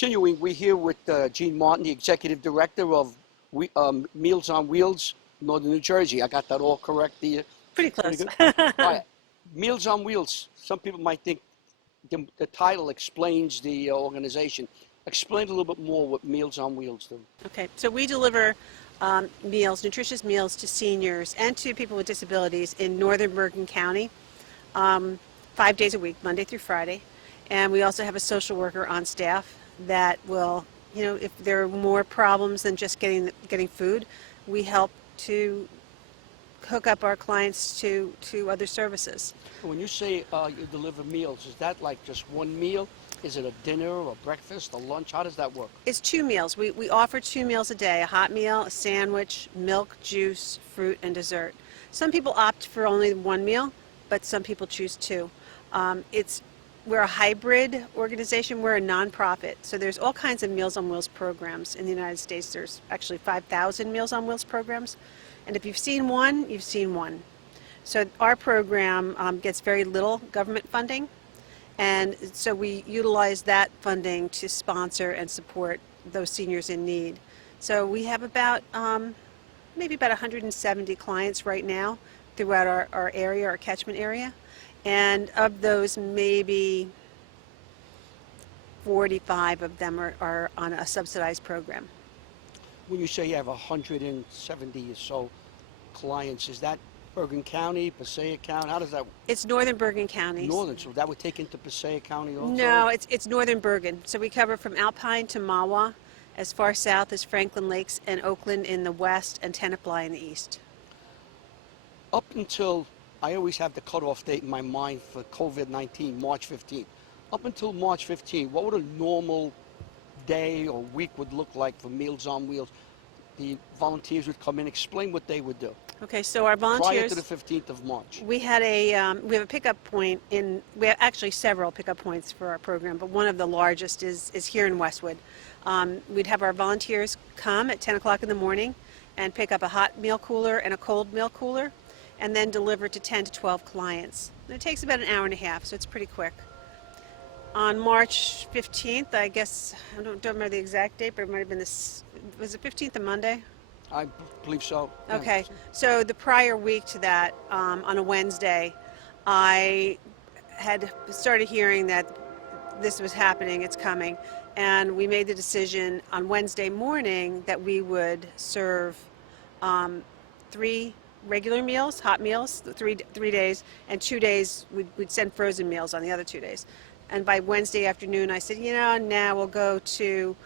Continuing, we're here with Jeanne Martin, the Executive Director of Meals on Wheels, Northern New Jersey. I got that all correct? Pretty close. Pretty good? All right. Meals on Wheels. Some people might think the title explains the organization. Explain a little bit more what Meals on Wheels do. Okay, so we deliver meals, nutritious meals to seniors and to people with disabilities in northern Bergen County, 5 days a week, Monday through Friday. And we also have a social worker on staff that will, if there are more problems than just getting food, we help to hook up our clients to other services. When you say you deliver meals, is that like just one meal? Is it a dinner, a breakfast, a lunch? How does that work? It's 2 meals. We offer 2 meals a day, a hot meal, a sandwich, milk, juice, fruit, and dessert. Some people opt for only 1 meal, but some people choose 2. We're a hybrid organization. We're a nonprofit. So there's all kinds of Meals on Wheels programs in the United States. There's actually 5,000 Meals on Wheels programs. And if you've seen one, you've seen one. So our program gets very little government funding. And so we utilize that funding to sponsor and support those seniors in need. So we have about, maybe about 170 clients right now throughout our area, our catchment area. And of those, maybe 45 of them are on a subsidized program. When you say you have 170 or so clients, is that Bergen County, Passaic County? How does that work? It's northern Bergen County. Northern, so that would take into Passaic County also? No, it's northern Bergen. So we cover from Alpine to Mahwah, as far south as Franklin Lakes and Oakland in the west, and Tenafly in the east. Up until, I always have the cutoff date in my mind for COVID-19, March 15th. Up until March 15th, what would a normal day or week would look like for Meals on Wheels? The volunteers would come in, explain what they would do. Okay, so our volunteers, prior to the 15th of March. We have a pickup point we have actually several pickup points for our program, but one of the largest is here in Westwood. We'd have our volunteers come at 10 o'clock in the morning and pick up a hot meal cooler and a cold meal cooler, and then deliver to 10 to 12 clients. And it takes about an hour and a half, so it's pretty quick. On March 15th, I guess, I don't remember the exact date, but it might have been was it 15th a Monday? I believe so. Okay, so the prior week to that, on a Wednesday, I had started hearing that this was happening, it's coming, and we made the decision on Wednesday morning that we would serve 3 regular meals, hot meals, 3 days, and 2 days we'd send frozen meals on the other 2 days. And by Wednesday afternoon, I said, now we'll go to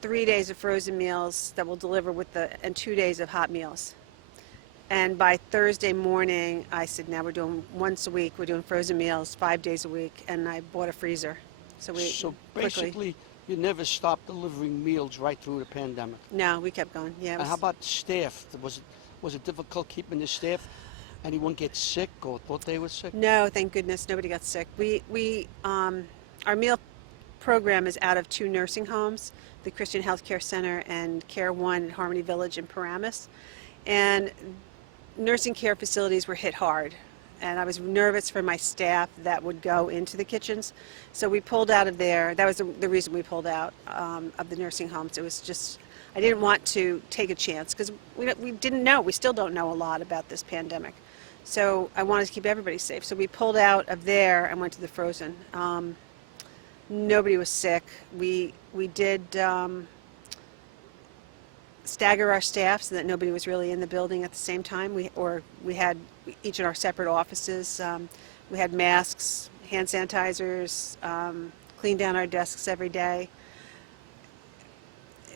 3 days of frozen meals that we'll deliver and 2 days of hot meals. And by Thursday morning, I said, now we're doing once a week. We're doing frozen meals 5 days a week, and I bought a freezer. So basically, you never stopped delivering meals right through the pandemic. No, we kept going. Yeah. And how about staff? Was it difficult keeping the staff? Anyone get sick or thought they were sick? No, thank goodness nobody got sick. Our meal program is out of 2 nursing homes, the Christian Healthcare Center and Care One at Harmony Village in Paramus. And nursing care facilities were hit hard. And I was nervous for my staff that would go into the kitchens. So we pulled out of there. That was the reason we pulled out of the nursing homes. It was just, I didn't want to take a chance because we didn't know. We still don't know a lot about this pandemic. So I wanted to keep everybody safe. So we pulled out of there and went to the frozen. Nobody was sick. We did stagger our staff so that nobody was really in the building at the same time. We had each in our separate offices. We had masks, hand sanitizers, cleaned down our desks every day.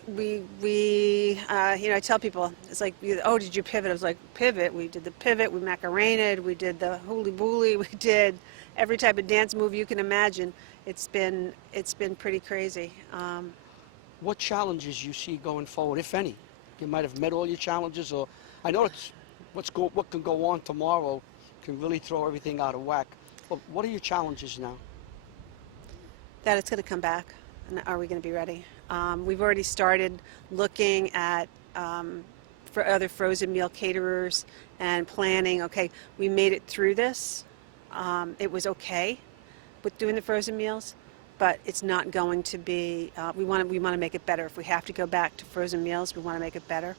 I tell people, it's like, oh, did you pivot? I was like, pivot? We did the pivot, we macarenaed, we did the hooly booly, we did every type of dance move you can imagine. It's been pretty crazy. What challenges you see going forward, if any? You might have met all your challenges, or I know what can go on tomorrow can really throw everything out of whack. But what are your challenges now? That it's going to come back, and are we going to be ready? We've already started looking at for other frozen meal caterers and planning. Okay, we made it through this. It was okay with doing the frozen meals, but it's not going to be, we want to make it better. If we have to go back to frozen meals, we want to make it better.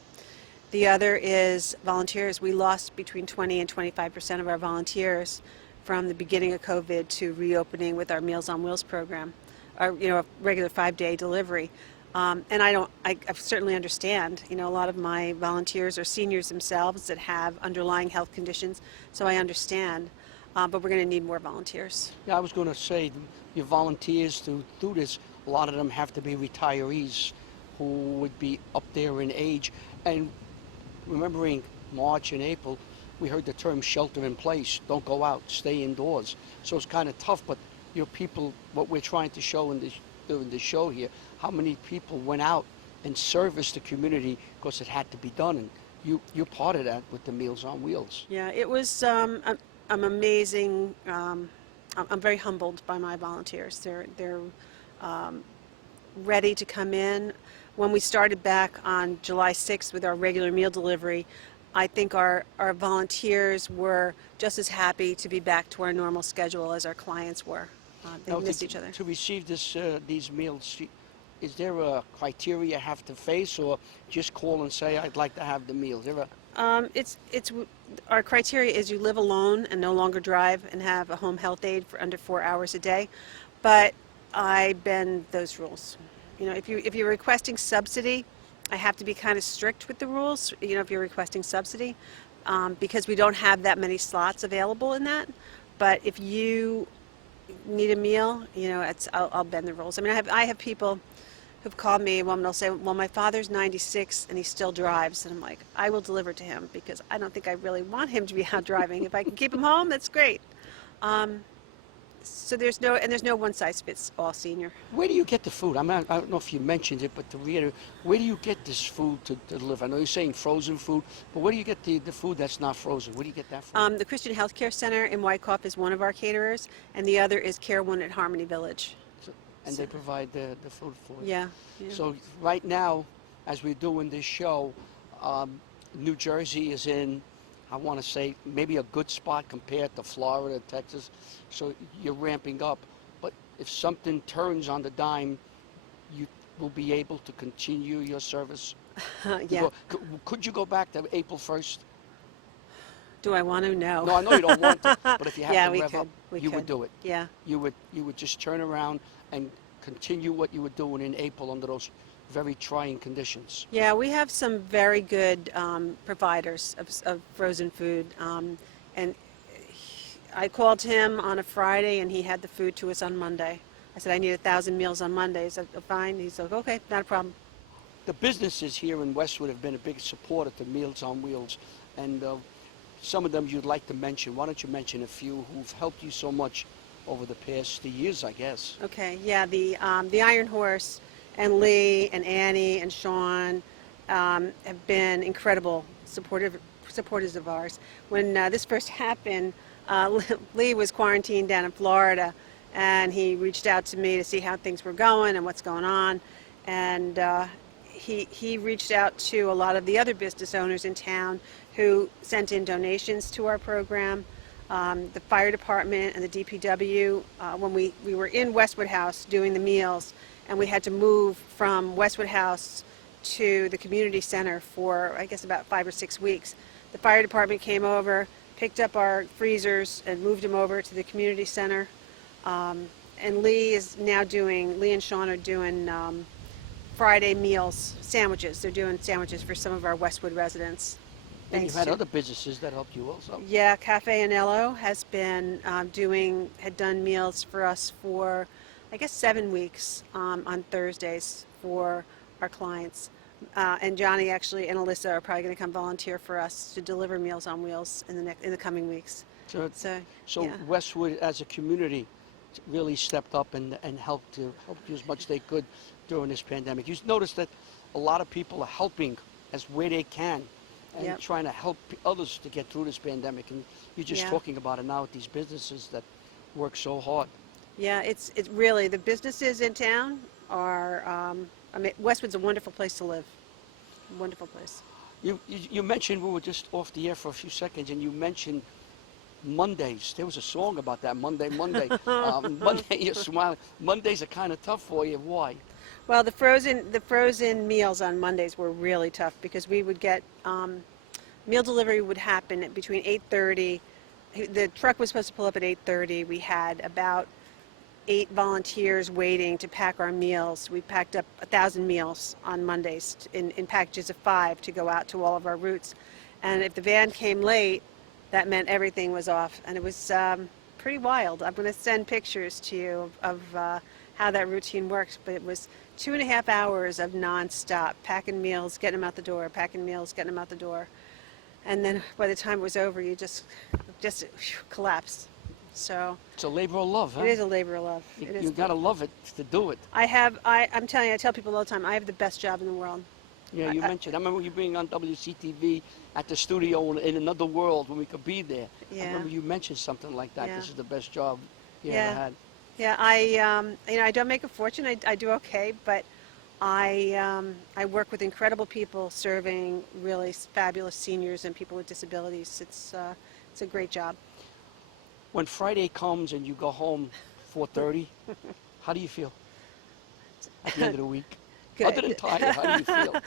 The other is volunteers. We lost between 20 and 25% of our volunteers from the beginning of COVID to reopening with our Meals on Wheels program, our a regular 5-day delivery. And I certainly understand. A lot of my volunteers are seniors themselves that have underlying health conditions, so I understand. But we're going to need more volunteers. Yeah, I was going to say, your volunteers to do this, a lot of them have to be retirees who would be up there in age. And remembering March and April, we heard the term shelter in place, don't go out, stay indoors. So it's kind of tough, but your people, what we're trying to show during the show here, how many people went out and serviced the community because it had to be done. And you're part of that with the Meals on Wheels. Yeah, it was I'm amazing. I'm very humbled by my volunteers. They're ready to come in. When we started back on July 6th with our regular meal delivery, I think our volunteers were just as happy to be back to our normal schedule as our clients were. They missed each other. To receive these meals, is there a criteria you have to face, or just call and say, I'd like to have the meals? It's our criteria is you live alone and no longer drive and have a home health aide for under 4 hours a day, but I bend those rules. If you're requesting subsidy, I have to be kind of strict with the rules. If you're requesting subsidy, because we don't have that many slots available in that. But if you need a meal, I'll bend the rules. I mean, I have people who've called me, and they'll say, well, my father's 96 and he still drives. And I'm like, I will deliver to him because I don't think I really want him to be out driving. If I can keep him home, that's great. So there's no one-size-fits-all senior. Where do you get the food? I don't know if you mentioned it, but to reiterate, where do you get this food to deliver? I know you're saying frozen food, but where do you get the food that's not frozen? Where do you get that from? The Christian Healthcare Center in Wyckoff is one of our caterers, and the other is Care One at Harmony Village. They provide the food for you. Yeah. So right now, as we're doing this show, New Jersey is in, I want to say, maybe a good spot compared to Florida, Texas. So you're ramping up. But if something turns on the dime, you will be able to continue your service? Yeah. Could you go back to April 1st? Do I want to? No. No, I know you don't want to, but if you have to rev up, you would do it. Yeah. You would just turn around and continue what you were doing in April under those very trying conditions. Yeah, we have some very good providers of frozen food, and I called him on a Friday and he had the food to us on Monday. I said, I need 1,000 meals on Monday. He said, fine. He's like, okay, not a problem. The businesses here in Westwood have been a big supporter to Meals on Wheels, and some of them you'd like to mention. Why don't you mention a few who've helped you so much over the past years, I guess? Okay, yeah, the Iron Horse and Lee and Annie and Sean have been incredible supporters of ours. When this first happened, Lee was quarantined down in Florida, and he reached out to me to see how things were going and what's going on, and he reached out to a lot of the other business owners in town who sent in donations to our program. The fire department and the DPW, when we were in Westwood House doing the meals, and we had to move from Westwood House to the community center for, I guess, about 5 or 6 weeks. The fire department came over, picked up our freezers and moved them over to the community center. And Lee and Sean are doing Friday meals, sandwiches. They're doing sandwiches for some of our Westwood residents. And you've had other businesses that helped you also. Yeah, Cafe Anello has been had done meals for us for, I guess, 7 weeks on Thursdays for our clients. And Johnny actually and Alyssa are probably going to come volunteer for us to deliver Meals on Wheels in the coming weeks. So yeah. Westwood as a community really stepped up and helped you as much as they could during this pandemic. You notice that a lot of people are helping as where they can and Yep. trying to help others to get through this pandemic. And you're just Yeah. talking about it now with these businesses that work so hard. Yeah, it's really, the businesses in town are, I mean, Westwood's a wonderful place to live. Wonderful place. You mentioned, we were just off the air for a few seconds, and you mentioned Mondays. There was a song about that. Monday, Monday. Monday, you're smiling. Mondays are kind of tough for you. Why? Well, the frozen meals on Mondays were really tough because we would get meal delivery would happen at between 8:30. The truck was supposed to pull up at 8:30. We had about 8 volunteers waiting to pack our meals. We packed up 1,000 meals on Mondays in packages of 5 to go out to all of our routes. And if the van came late, that meant everything was off. And it was pretty wild. I'm going to send pictures to you of how that routine works. But it was 2.5 hours of nonstop, packing meals, getting them out the door, packing meals, getting them out the door. And then by the time it was over, you just collapsed. So It's a labor of love, huh? it is a labor of love. You gotta love it to do it. I'm telling you, I tell people all the time, I have the best job in the world. Yeah, you mentioned. I remember you being on WCTV at the studio in another world when we could be there. Yeah. I remember you mentioned something like that. Yeah. This is the best job you Yeah. ever had. Yeah, I don't make a fortune. I do okay, but I work with incredible people serving really fabulous seniors and people with disabilities. It's a great job. When Friday comes and you go home 4:30, how do you feel at the end of the week? Good. Other than tired, how do you feel?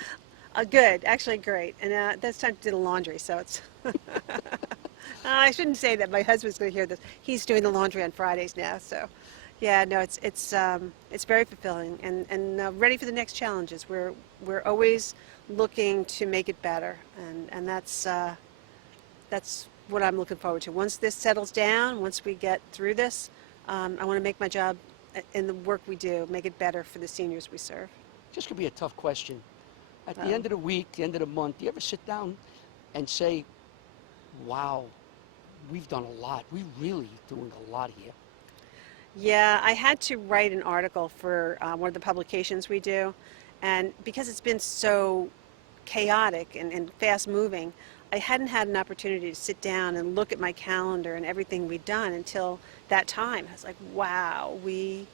Good, actually great. And that's time to do the laundry, so it's. I shouldn't say that. My husband's going to hear this. He's doing the laundry on Fridays now, so. Yeah, no, it's very fulfilling and ready for the next challenges. We're always looking to make it better, and that's what I'm looking forward to. Once this settles down, once we get through this, I want to make my job and the work we do, make it better for the seniors we serve. Just gonna be a tough question. At the end of the week, the end of the month, do you ever sit down and say, "Wow, we've done a lot. We're really doing a lot here"? Yeah, I had to write an article for one of the publications we do, and because it's been so chaotic and fast moving, I hadn't had an opportunity to sit down and look at my calendar and everything we'd done until that time. I was like, wow, we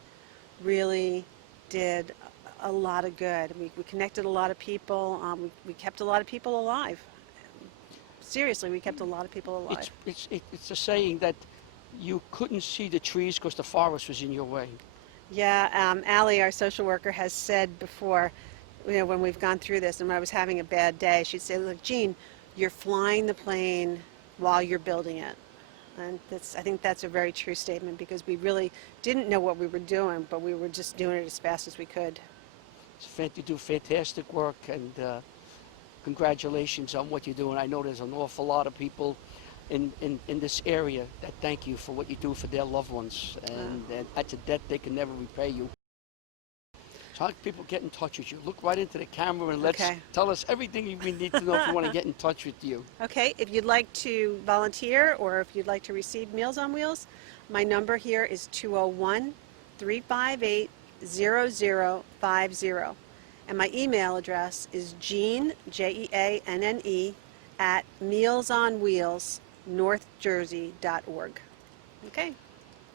really did a lot of good. We connected a lot of people. We kept a lot of people alive. Seriously, we kept a lot of people alive. It's a saying that you couldn't see the trees because the forest was in your way. Yeah, Allie, our social worker, has said before, when we've gone through this and when I was having a bad day, she'd say, look, Jeanne, you're flying the plane while you're building it. And I think that's a very true statement because we really didn't know what we were doing, but we were just doing it as fast as we could. You do fantastic work, and congratulations on what you're doing. I know there's an awful lot of people in this area that thank you for what you do for their loved ones, and that's a debt they can never repay you. So how can people get in touch with you? Look right into the camera and tell us everything we need to know if we want to get in touch with you. Okay, if you'd like to volunteer or if you'd like to receive Meals on Wheels, my number here is 201-358-0050. And my email address is Jeanne, Jeanne, at mealsonwheelsnorthjersey.org. Okay.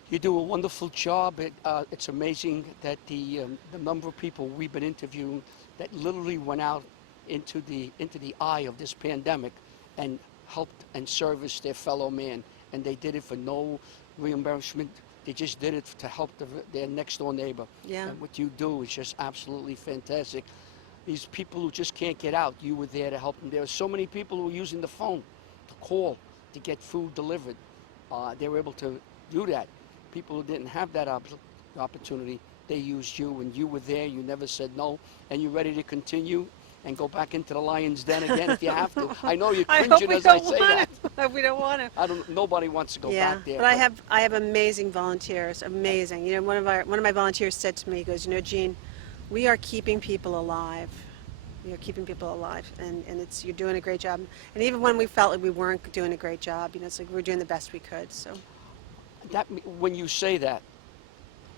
You do a wonderful job. It's amazing that the number of people we've been interviewing that literally went out into the eye of this pandemic and helped and serviced their fellow man, and they did it for no reimbursement. They just did it to help their next door neighbor. Yeah. And what you do is just absolutely fantastic. These people who just can't get out, you were there to help them. There are so many people who are using the phone to call to get food delivered. They were able to do that. People who didn't have that opportunity, they used you, and you were there. You never said no, and you're ready to continue and go back into the lion's den again if you have to. I know you're cringing as I say that. I hope we don't want to. Nobody wants to go back there. But I have amazing volunteers. Amazing. One of my volunteers said to me, he goes, Jeanne, we are keeping people alive. We are keeping people alive, and you're doing a great job. And even when we felt like we weren't doing a great job, it's like we're doing the best we could. So. When you say that,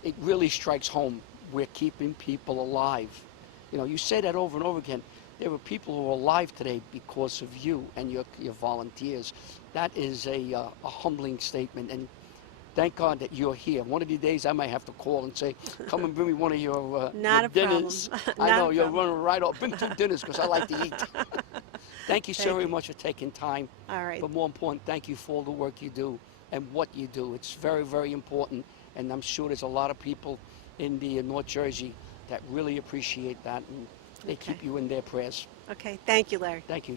it really strikes home. We're keeping people alive. You say that over and over again. There are people who are alive today because of you and your volunteers. That is a humbling statement, and thank God that you're here. One of these days I might have to call and say, come and bring me one of your dinners. I know, you're running right off. Bring 2 dinners because I like to eat. Thank you so very much for taking time. All right. But more important, thank you for all the work you do. and what you do. It's very, very important, and I'm sure there's a lot of people in the North Jersey that really appreciate that, and they keep you in their prayers. Okay, thank you, Larry. Thank you.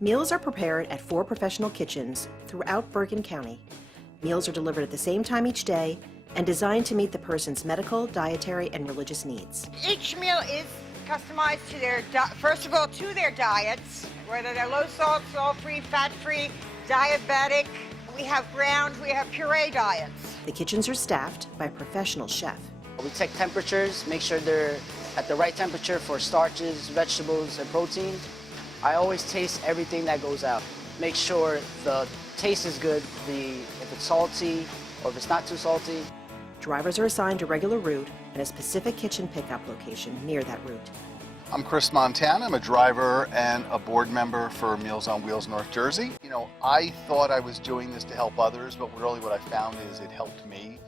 Meals are prepared at 4 professional kitchens throughout Bergen County. Meals are delivered at the same time each day and designed to meet the person's medical, dietary, and religious needs. Each meal is customized to their, first of all, to their diets, whether they're low salt, salt-free, fat-free, diabetic. We have ground, we have puree diets. The kitchens are staffed by a professional chef. We take temperatures, make sure they're at the right temperature for starches, vegetables, and protein. I always taste everything that goes out. Make sure the taste is good, if it's salty or if it's not too salty. Drivers are assigned a regular route and a specific kitchen pickup location near that route. I'm Chris Montana. I'm a driver and a board member for Meals on Wheels North Jersey. You know, I thought I was doing this to help others, but really what I found is it helped me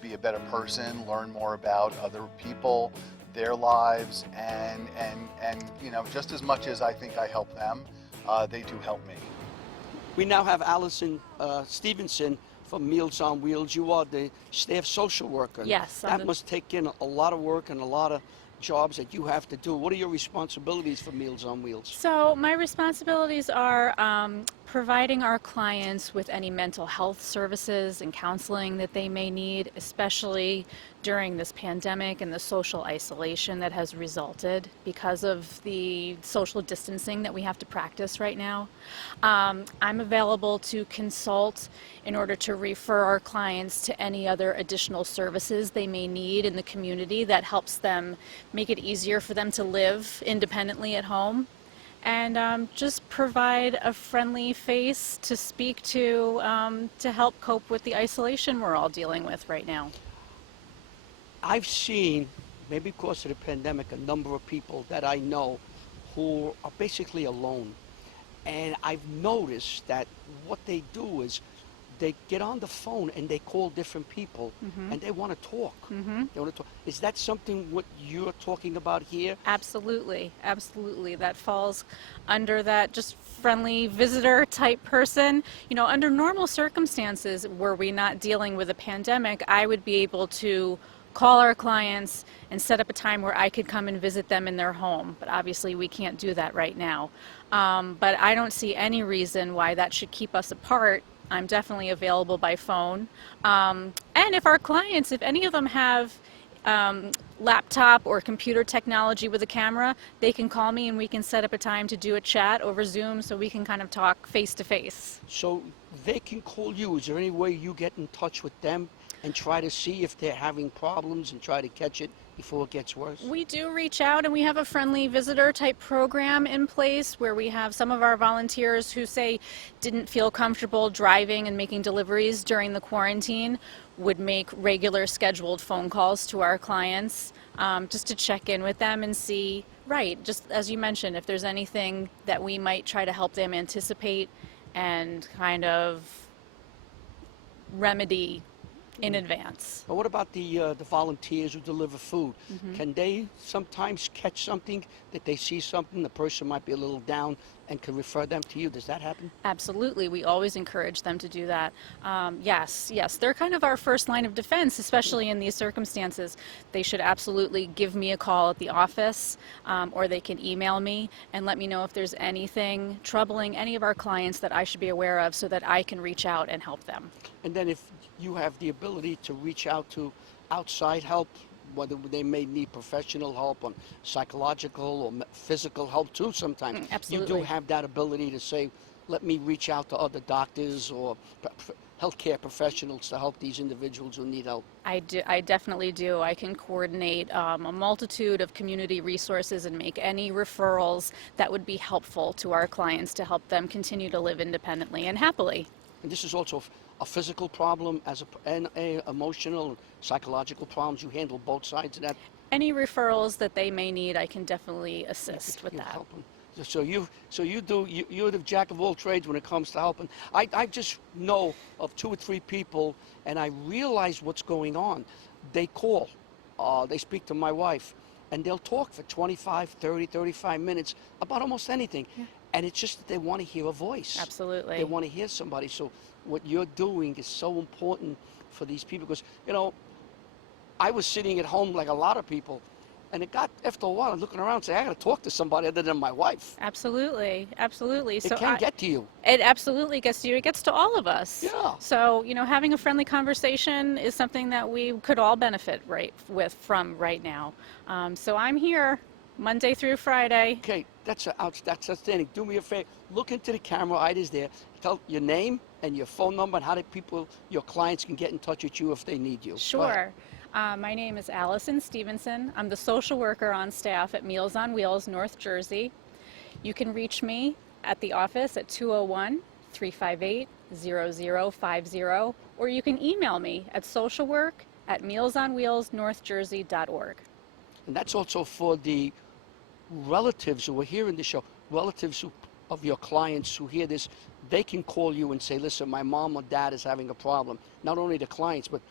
be a better person, learn more about other people, their lives, and you know, just as much as I think I help them, they do help me. We now have Alison Stevenson from Meals on Wheels. You are the staff social worker. Yes. That must take in a lot of work and a lot of jobs that you have to do. What are your responsibilities for Meals on Wheels? So my responsibilities are providing our clients with any mental health services and counseling that they may need, especially during this pandemic and the social isolation that has resulted because of the social distancing that we have to practice right now. I'm available to consult in order to refer our clients to any other additional services they may need in the community that helps them make it easier for them to live independently at home. And just provide a friendly face to speak to help cope with the isolation we're all dealing with right now. I've seen, maybe because of the pandemic, a number of people that I know who are basically alone. And I've noticed that what they do is they get on the phone and they call different people and they want to talk. They want to talk. Is that something what you're talking about here? Absolutely, absolutely. That falls under that just friendly visitor type person. You know, under normal circumstances, were we not dealing with a pandemic, I would be able to call our clients and set up a time where I could come and visit them in their home. But obviously we can't do that right now. But I don't see any reason why that should keep us apart. I'm definitely available by phone. And if our clients, if any of them have laptop or computer technology with a camera, they can call me and we can set up a time to do a chat over Zoom so we can kind of talk face to face. So they can call you. Is there any way you get in touch with them and try to see if they're having problems and try to catch it before it gets worse? We do reach out, and we have a friendly visitor type program in place where we have some of our volunteers who say didn't feel comfortable driving and making deliveries during the quarantine would make regular scheduled phone calls to our clients just to check in with them and see, right, just as you mentioned, if there's anything that we might try to help them anticipate and kind of remedy in advance. But what about the volunteers who deliver food? Can they sometimes catch something, that they see something, the person might be a little down and can refer them to you? Does that happen? Absolutely. We always encourage them to do that. Yes, they're kind of our first line of defense, especially in these circumstances. They should absolutely give me a call at the office, or they can email me and let me know if there's anything troubling any of our clients that I should be aware of so that I can reach out and help them. And then if you have the ability to reach out to outside help, whether they may need professional help on psychological or physical help too sometimes. Absolutely. You do have that ability to say, let me reach out to other doctors or healthcare professionals to help these individuals who need help. I definitely do. I can coordinate a multitude of community resources and make any referrals that would be helpful to our clients to help them continue to live independently and happily. And this is also a physical problem and a emotional, psychological problems. You handle both sides of that. Any referrals that they may need, I can definitely assist with You that. help them. You're the jack of all trades when it comes to helping. I just know of 2 or 3 people, and I realize what's going on. They call, they speak to my wife, and they'll talk for 25, 30, 35 minutes about almost anything. Yeah. And it's just that they want to hear a voice. Absolutely. They want to hear somebody. So what you're doing is so important for these people because, you know, I was sitting at home like a lot of people, and it got, after a while, I'm looking around and saying, I got to talk to somebody other than my wife. Absolutely, absolutely. It can get to you. It absolutely gets to you. It gets to all of us. Yeah. So, you know, having a friendly conversation is something that we could all benefit from right now. So I'm here Monday through Friday. Okay, that's outstanding. Do me a favor. Look into the camera. Ida's there. Tell your name and your phone number and how your clients can get in touch with you if they need you. Go ahead. Sure. My name is Alison Stevenson. I'm the social worker on staff at Meals on Wheels, North Jersey. You can reach me at the office at 201-358-0050, or you can email me at socialwork@mealsonwheelsnorthjersey.org. And that's also for the relatives who are hearing the show, relatives of your clients who hear this. They can call you and say, listen, my mom or dad is having a problem. Not only the clients, but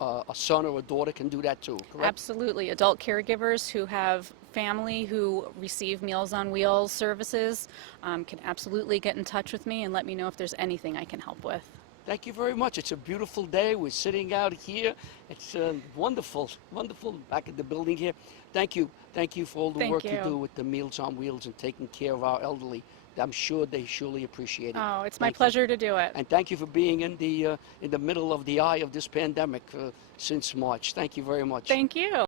a son or a daughter can do that too, correct? Absolutely. Adult caregivers who have family who receive Meals on Wheels services can absolutely get in touch with me and let me know if there's anything I can help with. Thank you very much. It's a beautiful day. We're sitting out here. It's wonderful, wonderful back at the building here. Thank you. Thank you for all the work you do with the Meals on Wheels and taking care of our elderly. I'm sure they surely appreciate it. Oh, it's my pleasure to do it. And thank you for being in the middle of the eye of this pandemic since March. Thank you very much. Thank you.